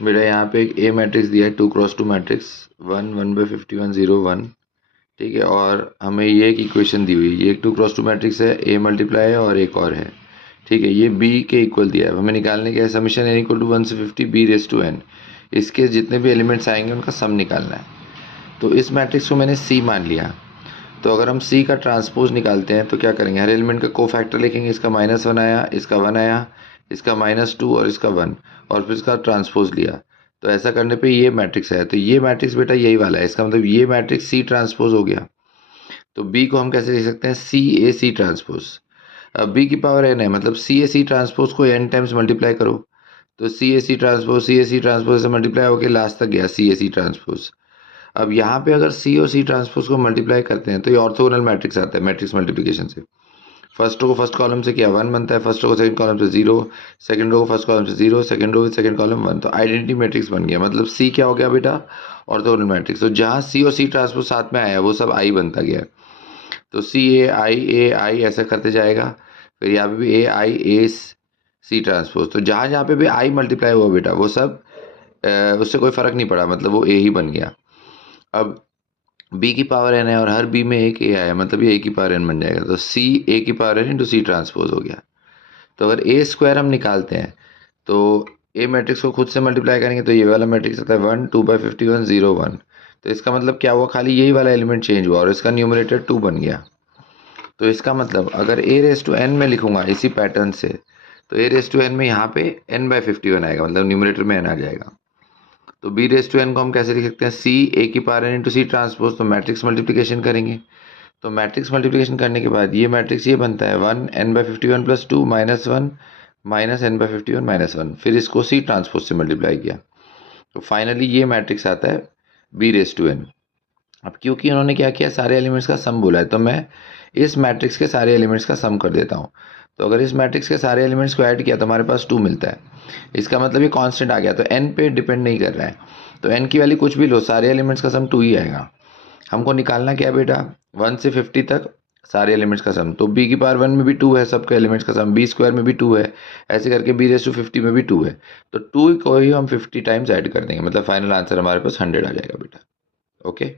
बेटा यहाँ पे एक ए मैट्रिक्स दिया है 2x2 मैट्रिक्स 1 0 1। ठीक है, और हमें ये एक इक्वेशन दी हुई है, ये एक 2x2 मैट्रिक्स है, ए मल्टीप्लाई है और एक और है। ठीक है, ये बी के इक्वल दिया है, हमें निकालने के समीशन एन इक्वल टू 1 से 50 बी रेस टू एन। इसके जितने भी एलिमेंट्स आएंगे उनका सम निकालना है। तो इस मैट्रिक्स को मैंने सी मान लिया। तो अगर हम सी का ट्रांसपोज निकालते हैं तो क्या करेंगे, हर एलिमेंट का कोफैक्टर लिखेंगे, इसका -1 आया, इसका 1 आया, इसका -2 और इसका 1, और फिर इसका ट्रांसपोज लिया। तो ऐसा करने पे ये मैट्रिक्स है। तो ये मैट्रिक्स बेटा यही वाला है, इसका मतलब ये मैट्रिक्स सी ट्रांसपोज हो गया। तो बी को हम कैसे लिख सकते हैं, सी ए सी ट्रांसपोज। अब बी की पावर एन है, मतलब सी ए सी ट्रांसपोज को एन टाइम्स मल्टीप्लाई करो। तो सी ए सी ट्रांसपोज से मल्टीप्लाई होकर लास्ट तक गया सी ए सी ट्रांसपोज। अब यहाँ पे अगर सी और सी ट्रांसपोज को मल्टीप्लाई करते हैं तो ये ऑर्थोगोनल मैट्रिक्स आता है मैट्रिक्स मल्टीप्लिकेशन से। फर्स्ट रो को फर्स्ट कॉलम से किया 1 बनता है, फर्स्ट रो को सेकंड कॉलम से 0, सेकंड रो को फर्स्ट कॉलम से 0, second row with second column 1। तो आइडेंटिटी मैट्रिक्स बन गया, मतलब सी क्या हो गया बेटा, ऑर्थोगोनल मैट्रिक्स। तो जहाँ सी और सी ट्रांसपोज साथ में आया वो सब आई बनता गया। तो सी ए आई ऐसा करते जाएगा। फिर यहाँ पे भी ए सी ट्रांसपोज। तो जहाँ जहाँ पे भी आई मल्टीप्लाई हुआ बेटा वो सब उससे कोई फर्क नहीं पड़ा, मतलब वो ए ही बन गया। अब बी की पावर एन है और हर बी में एक ए आया, मतलब ये ए की पावर एन बन जाएगा। तो सी ए की power n into C transpose हो गया। तो अगर ए स्क्वायर हम निकालते हैं तो ए मैट्रिक्स को खुद से मल्टीप्लाई करेंगे तो ये वाला मैट्रिक्स आता है 1 2/51 0 1। तो इसका मतलब क्या हुआ, खाली यही वाला एलिमेंट चेंज हुआ और इसका न्यूमरेटर 2 बन गया। तो इसका मतलब अगर ए रेस टू एन में लिखूंगा इसी पैटर्न से, तो ए रेस टू एन में यहाँ पे n/51 आएगा, मतलब न्यूमरेटर में n आ जाएगा। तो बी रेस टू एन को हम कैसे लिख सकते हैं, सी ए की power n into C transpose. तो मैट्रिक्स मल्टीप्लिकेशन करेंगे। तो मैट्रिक्स मल्टीप्लिकेशन करने के बाद ये मैट्रिक्स ये बनता है 1 n/51 + 2 -1 -n/51 -1। फिर इसको सी ट्रांसपोज से मल्टीप्लाई किया तो फाइनली ये मैट्रिक्स आता है बी रेस टू एन। अब क्योंकि उन्होंने क्या किया, सारे एलिमेंट्स का सम बोला है, तो मैं इस मैट्रिक्स के सारे एलिमेंट्स का सम कर देता हूँ। तो अगर इस मैट्रिक्स के सारे एलिमेंट्स को ऐड किया तो हमारे पास 2 मिलता है। इसका मतलब ये कांस्टेंट आ गया, तो n पे डिपेंड नहीं कर रहा है। तो n की वैल्यू कुछ भी लो, सारे एलिमेंट्स का सम 2 ही आएगा। हमको निकालना क्या बेटा, 1 से 50 तक सारे एलिमेंट्स का सम। तो b की पावर 1 में भी 2 है सबके एलिमेंट्स का सम, b स्क्वायर में भी 2 है, ऐसे करके b रेस टू 50 में भी 2 है। तो 2 को ही हम 50 टाइम्स ऐड कर देंगे, मतलब फाइनल आंसर हमारे पास 100 आ जाएगा बेटा। ओके।